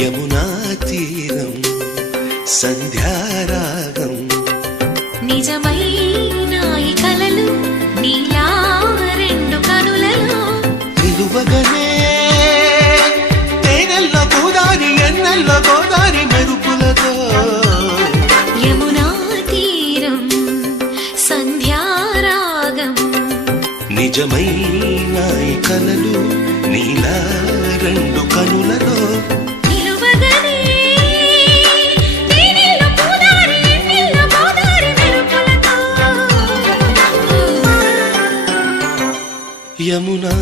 యమునా తీరం సంధ్యారాగం నిజమైన ఈ కలలు నీలా రెండు కనులలో నిలువగనే తేనెల్లో గోదారి ఎన్నెల్లో గోదారి మెరుపులతో యమునా తీరం సంధ్యారాగం నిజమైన ఈ కలలు నీలా రెండు కనులలో యమునా